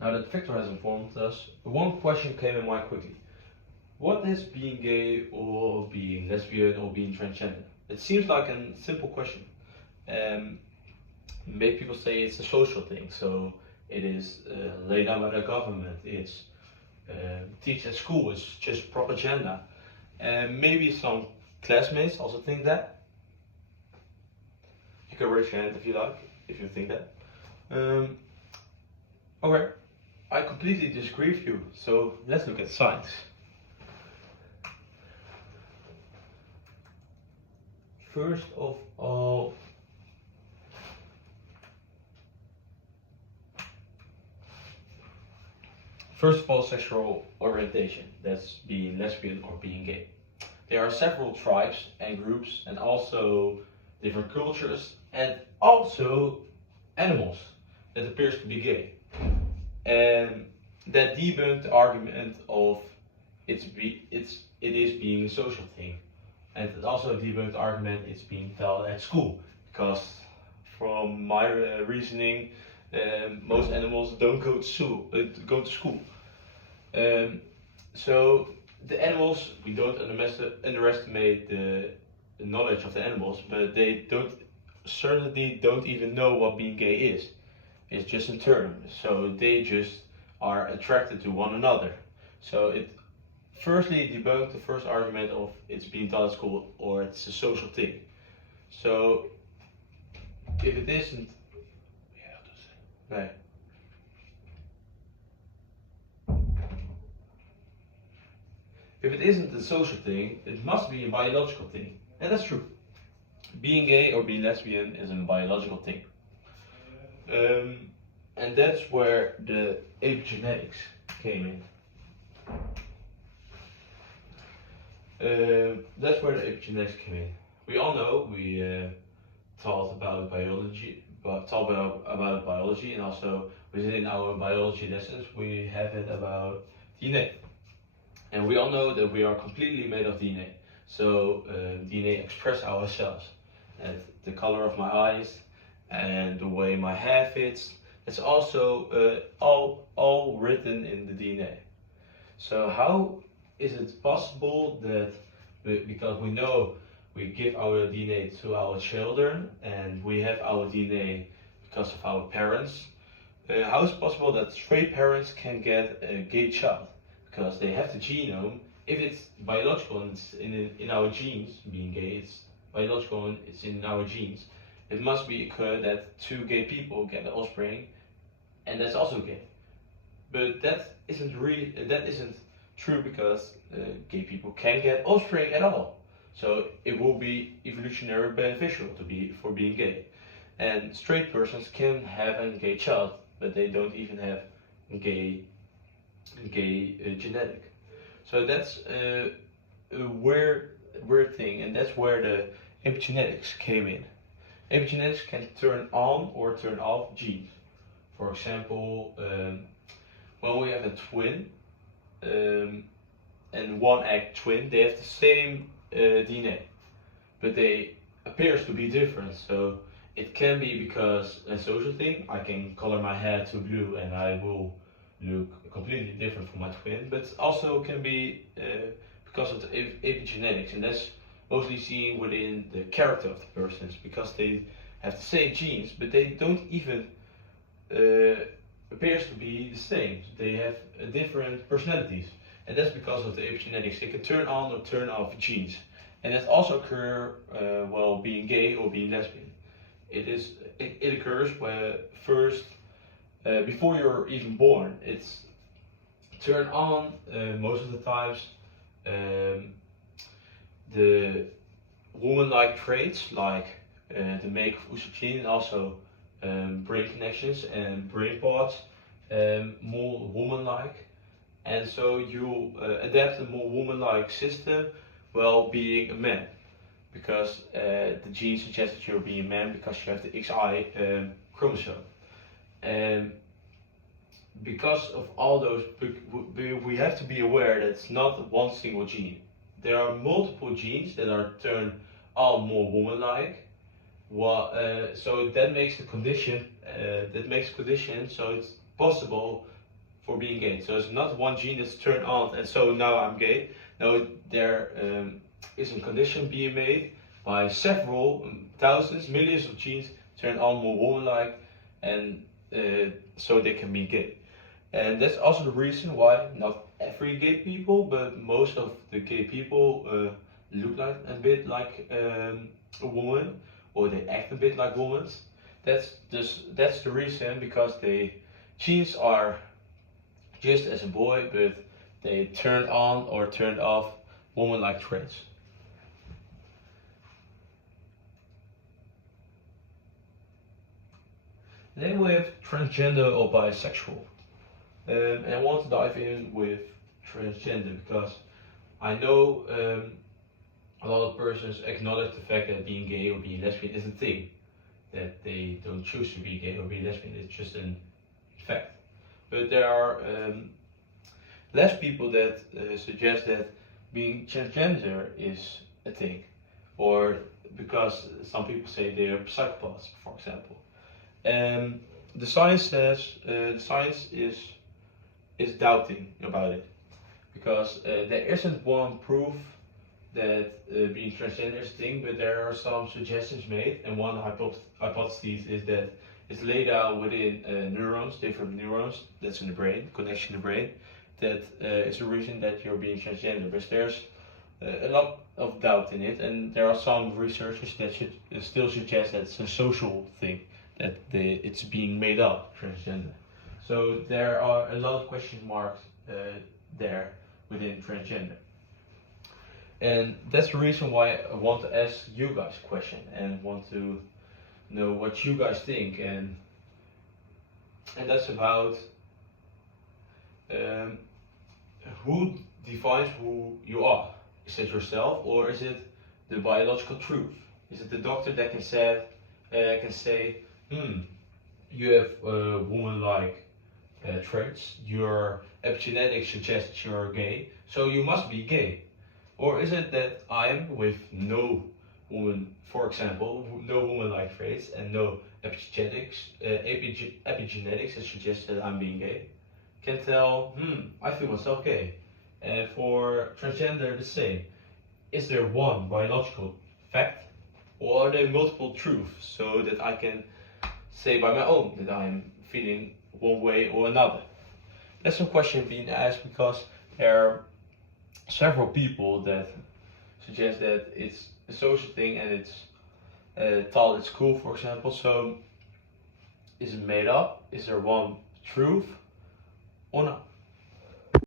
Now that Victor has informed us, one question came in mind quickly. What is being gay or being lesbian or being transgender? It seems like a simple question. Um, Make people say it's a social thing, so it is laid down by the government. It's teach at school. It's just propaganda. And maybe some classmates also think that. You can raise your hand if you like, if you think that. Um, okay, I completely disagree with you. So let's look at science. First of all, sexual orientation. That's being lesbian or being gay. There are several tribes and groups, and also different cultures, and also animals that appears to be gay. And that debunked the argument of it is being a social thing, and it also debunked the argument it's being taught at school, because from my reasoning, most animals don't go to school. Um, so the animals, we don't underestimate the knowledge of the animals, but they certainly don't even know what being gay is. It's just a term. So they just are attracted to one another. So it firstly debunked the first argument of it's being taught at school or it's a social thing. So if it isn't, nee. If it isn't a social thing, it must be a biological thing. And that's true. Being gay or being lesbian is a biological thing. And that's where the epigenetics came in. That's where the epigenetics came in. We all know we taught about biology, and also within our biology lessons we have it about DNA. And we all know that we are completely made of DNA. So DNA express ourselves, and the color of my eyes and the way my hair fits. It's also all written in the DNA. So how is it possible that because we know we give our DNA to our children and we have our DNA because of our parents, how is it possible that straight parents can get a gay child? Because they have the genome. If it's biological and it's in our genes, being gay, it's biological and it's in our genes, it must be occur that two gay people get the offspring, and that's also gay. But that isn't true, because gay people can get offspring at all. So it will be evolutionary beneficial for being gay. And straight persons can have a gay child, but they don't even have gay genetic. So that's a weird thing, and that's where the epigenetics came in. Epigenetics can turn on or turn off genes. For example, when we have a twin and one egg twin, they have the same DNA, but they appears to be different. So it can be because a social thing. I can color my hair to blue and I will look completely different from my twin, but also can be because of the epigenetics, and that's mostly seen within the character of the persons, because they have the same genes, but they don't even appears to be the same. They have different personalities, and that's because of the epigenetics. They can turn on or turn off genes, and that also occur while being gay or being lesbian. It occurs where first before you're even born. It's turned on most of the times. The woman-like traits like the make of oestrogen, and also brain connections and brain parts, more woman-like, and so you adapt a more woman-like system while being a man, because the gene suggests that you're being a man because you have the XI chromosome. And because of all those, we have to be aware that it's not one single gene. There are multiple genes that are turned on more woman-like. So that makes the condition. So it's possible for being gay. So it's not one gene that's turned on and so now I'm gay. No, there is a condition being made by several thousands, millions of genes turned on more woman-like, and so they can be gay. And that's also the reason why not every gay people, but most of the gay people look like a bit like a woman, or they act a bit like women. That's the reason, because they genes are just as a boy, but they turn on or turn off woman-like traits. Then we have transgender or bisexual. And I want to dive in with transgender because I know a lot of persons acknowledge the fact that being gay or being lesbian is a thing, that they don't choose to be gay or be lesbian, it's just a fact. But there are less people that suggest that being transgender is a thing, or because some people say they're psychopaths, for example. The science says the science is doubting about it, because there isn't one proof that being transgender is a thing, but there are some suggestions made, and one hypothesis is that it's laid out within neurons, different neurons that's in the brain, connection in the brain, that is the reason that you're being transgender. But there's a lot of doubt in it, and there are some researchers that still suggest that it's a social thing, that it's being made up, transgender. So there are a lot of question marks there within transgender. And that's the reason why I want to ask you guys a question and want to know what you guys think, and that's about who defines who you are. Is it yourself, or is it the biological truth? Is it the doctor that can say, you have woman-like traits, your epigenetics suggests you're gay, so you must be gay? Or is it that I'm with no woman, for example, no woman-like traits and no epigenetics that suggest that I'm being gay, can tell, I feel myself gay. And for transgender, the same. Is there one biological fact, or are there multiple truths, so that I can say by my own that I'm feeling one way or another? That's a question being asked because there are several people that suggest that it's a social thing and it's taught at school, for example. So is it made up? Is there one truth or not?